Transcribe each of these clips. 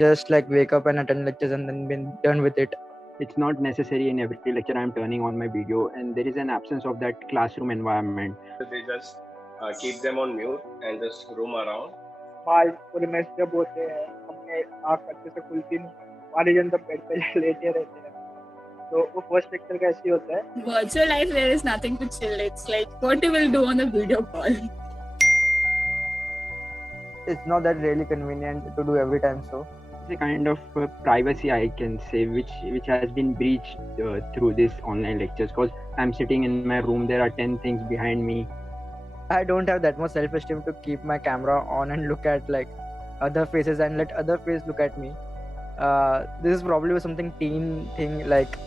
just like wake up and attend lectures and then been done with it. It's not necessary in every lecture I'm turning on my video, and there is an absence of that classroom environment. They just keep them on mute and just roam around. बाल पूरे messed up होते हैं, अपने आँख अच्छे से खुलती नहीं, सारे जन सब बेड पे लेटे रहते हैं. तो वो फर्स्ट लेक्चर का ऐसे ही होता है. Virtual life, there is nothing to chill. It's like what you will do on a video call. It's not that really convenient to do every time. So It's a kind of privacy, I can say, which has been breached through this online lectures, because I'm sitting in my room, there are 10 things behind me. I don't have that much self-esteem to keep my camera on and look at like other faces and let other faces look at me. This is probably something teen thing, like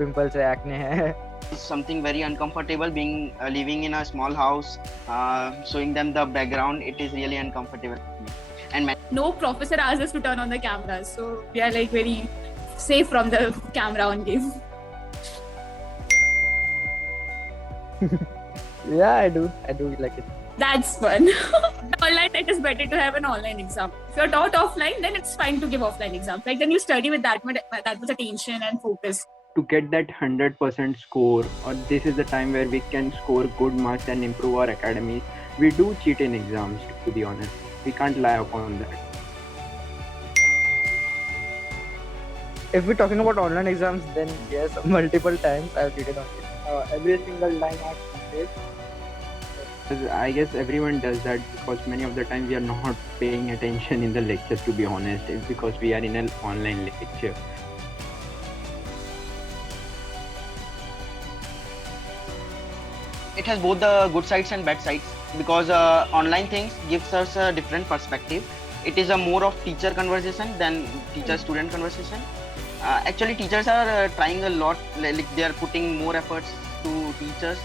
pimples hai, acne hai. It's something very uncomfortable being living in a small house, showing them the background. It is really uncomfortable. And No professor asked us to turn on the cameras, so we are like very safe from the camera on game. Yeah, I do like it. That's fun. Online, it is better to have an online exam. If you're taught offline, then it's fine to give offline exams. Like then you study with that much attention and focus. To get that 100% score, or this is the time where we can score good marks and improve our academies, we do cheat in exams, to be honest. We can't lie upon that. If we're talking about online exams, then yes, multiple times I've cheated on it. Every single line I complete. I guess everyone does that, because many of the time we are not paying attention in the lectures, to be honest. It's because we are in an online lecture. it has both the good sides and bad sides, because online things gives us a different perspective. It is a more of teacher conversation than teacher-student conversation. Actually, teachers are trying a lot. Like they are putting more efforts to teach us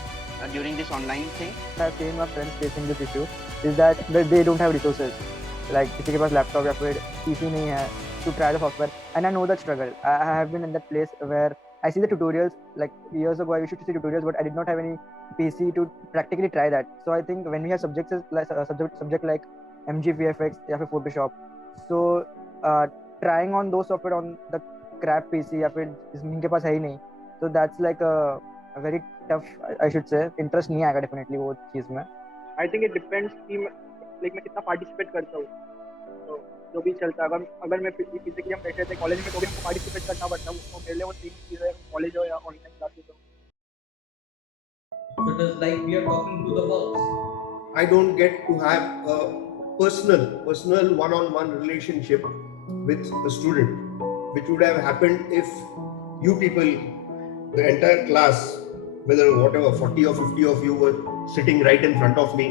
during this online thing. I've seen my friends facing this issue is that they don't have resources. Like किसी के पास laptop या फिर PC नहीं है to try the software, and I know that struggle. I have been in that place where I see the tutorials. Like years ago, I used to see tutorials, but I did not have any PC to practically try that. So I think when we have subjects like subject like MGVFX या फिर Photoshop, so trying on those software on the crap PC या फिर जिनके पास है ही नहीं, so that's like a very tough, I should say. Interest नहीं आएगा definitely वो चीज में. I think it depends कि मैं कितना पार्टिसिपेट करता हूँ. तो जो भी चलता है, अगर मैं फिजिकली हम बैठे थे कॉलेज में तो भी हमको पार्टिसिपेट करना पड़ता है. वो मेरे लिए वो सेम चीज़ है, कॉलेज हो या ऑनलाइन क्लासेस हो. So it is like we are talking to the walls. I don't get to have a personal one-on-one relationship with a student, which would have happened if you people, the entire class, whether whatever 40 or 50 of you were sitting right in front of me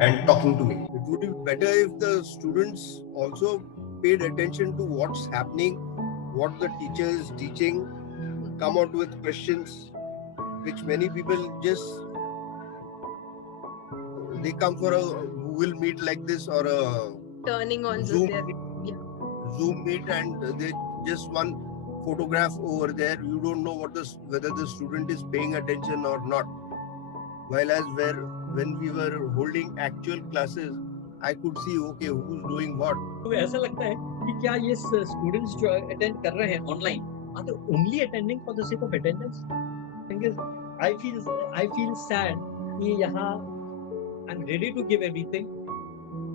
and talking to me. It would be better if the students also paid attention to what's happening, what the teacher is teaching, come out with questions, which many people just, they come for a Google Meet like this or a turning on Zoom, yeah. Zoom Meet, and they just one photograph over there. You don't know whether the student is paying attention or not. While when we were holding actual classes, I could see okay who's doing what. तो ऐसा लगता है कि क्या ये students जो attend कर रहे हैं online, are they only attending for the sake of attendance? Because I feel sad कि यहाँ I'm ready to give everything,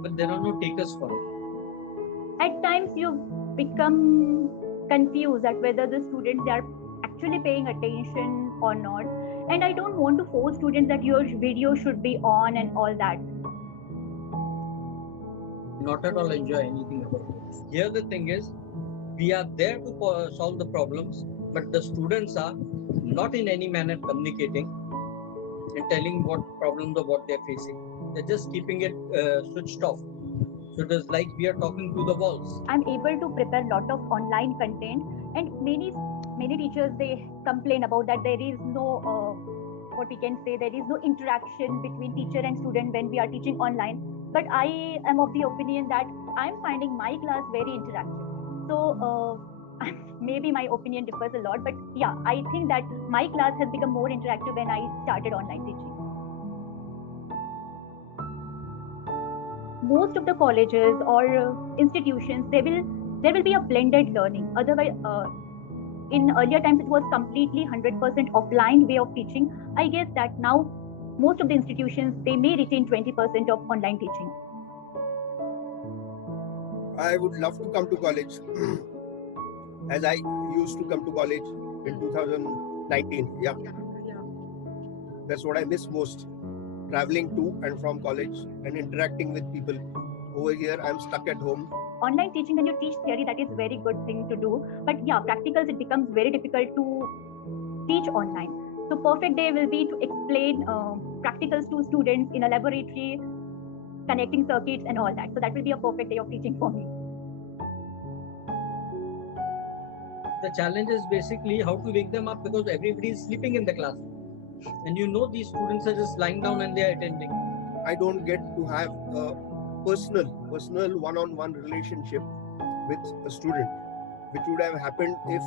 but there are no takers for it. At times you become confused at whether the students they are actually paying attention or not, and I don't want to force students that your video should be on and all that. Not at all enjoy anything about it. Here the thing is, we are there to solve the problems, but the students are not in any manner communicating and telling what problems or what they're facing. They're just keeping it switched off. So it is like we are talking to the walls. I'm able to prepare a lot of online content, and many teachers they complain about that there is no what we can say, there is no interaction between teacher and student when we are teaching online. But I am of the opinion that I'm finding my class very interactive. So maybe my opinion differs a lot, but yeah, I think that my class has become more interactive when I started online teaching. Most of the colleges or institutions, they will there will be a blended learning. Otherwise, in earlier times, it was completely 100% offline way of teaching. I guess that now most of the institutions, they may retain 20% of online teaching. I would love to come to college as I used to come to college in 2019. Yeah. That's what I miss most. Traveling to and from college and interacting with people. Over here, I'm stuck at home. Online teaching, when you teach theory, that is very good thing to do. But yeah, practicals, it becomes very difficult to teach online. So perfect day will be to explain practicals to students in a laboratory, connecting circuits and all that. So that will be a perfect day of teaching for me. The challenge is basically how to wake them up, because everybody is sleeping in the class. And you know these students are just lying down and they are attending. I don't get to have a personal one-on-one relationship with a student, which would have happened if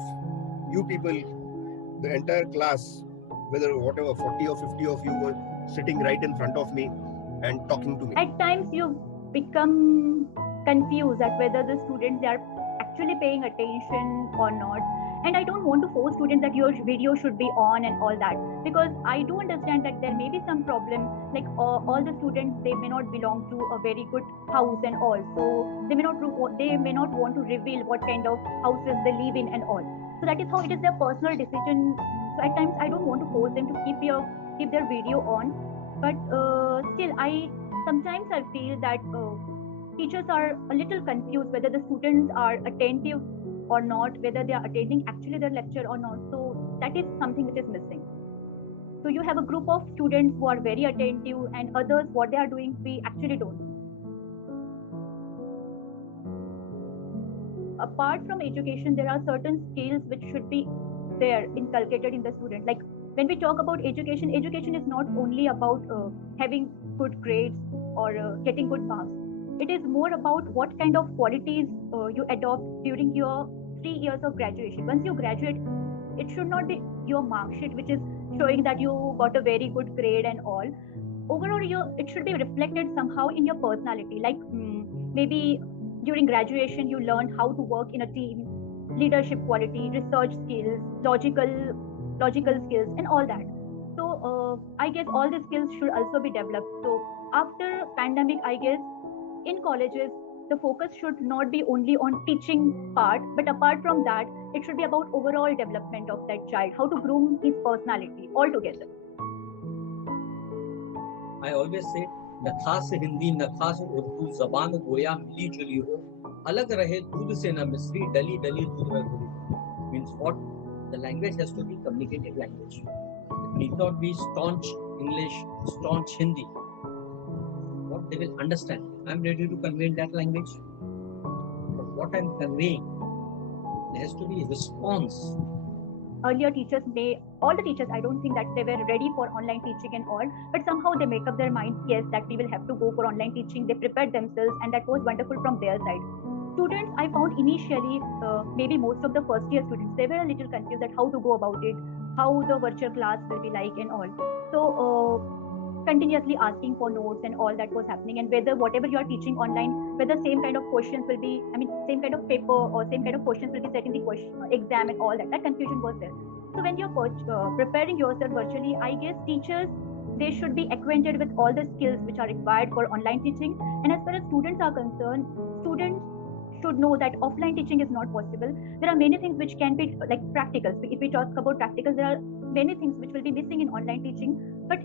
you people, the entire class, whether whatever 40 or 50 of you were sitting right in front of me and talking to me. At times you become confused at whether the students, they are actually paying attention or not. And I don't want to force students that your video should be on and all that, because I do understand that there may be some problem, like all the students, they may not belong to a very good house and all, so they may not want to reveal what kind of houses they live in and all. So that is how it is their personal decision. So at times I don't want to force them to keep their video on, but still sometimes I feel that teachers are a little confused whether the students are attentive or not, whether they are attending actually their lecture or not. So that is something which is missing. So you have a group of students who are very attentive, and others, what they are doing, we actually don't know. Apart from education, there are certain skills which should be there inculcated in the student. Like when we talk about education, education is not only about having good grades or getting good marks. It is more about what kind of qualities you adopt during your 3 years of graduation. Once you graduate, it should not be your mark sheet which is showing that you got a very good grade and all. Overall, it should be reflected somehow in your personality. Like maybe during graduation, you learn how to work in a team, leadership quality, research skills, logical skills, and all that. So I guess all these skills should also be developed. So after pandemic, I guess in colleges, the focus should not be only on teaching part, but apart from that, it should be about overall development of that child, how to groom his personality altogether. I always say, न खास हिंदी न खास उर्दू, जबान गोया मिली जुली हो, अलग रहे दूध से न मिश्री, डली डली दूध में घुली. Means what? The language has to be communicative language. It need not be staunch English, staunch Hindi. What they will understand. I'm ready to convey in that language. But what I'm conveying, there has to be a response. Earlier teachers, all the teachers, I don't think that they were ready for online teaching and all, but somehow they make up their mind, yes, that we will have to go for online teaching. They prepared themselves, and that was wonderful from their side. Students, I found initially, maybe most of the first year students, they were a little confused at how to go about it, how the virtual class will be like and all. So continuously asking for notes and all that was happening, and whether whatever you are teaching online, whether same kind of questions will be, same kind of paper or same kind of questions will be set in the exam and all that. That confusion was there. So when you're preparing yourself virtually, I guess teachers, they should be acquainted with all the skills which are required for online teaching. And as far as students are concerned, students should know that offline teaching is not possible. There are many things which can be like practicals. If we talk about practicals, there are many things which will be missing in online teaching. But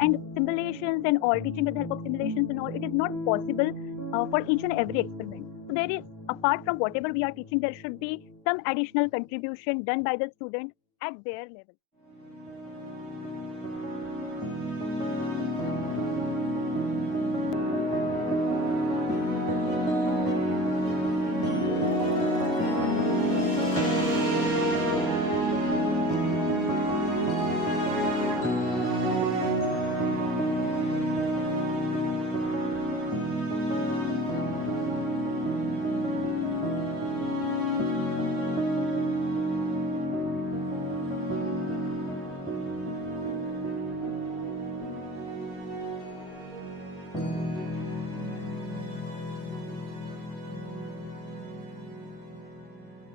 and simulations and all, teaching with the help of simulations and all, it is not possible for each and every experiment. So there is, apart from whatever we are teaching, there should be some additional contribution done by the student at their level.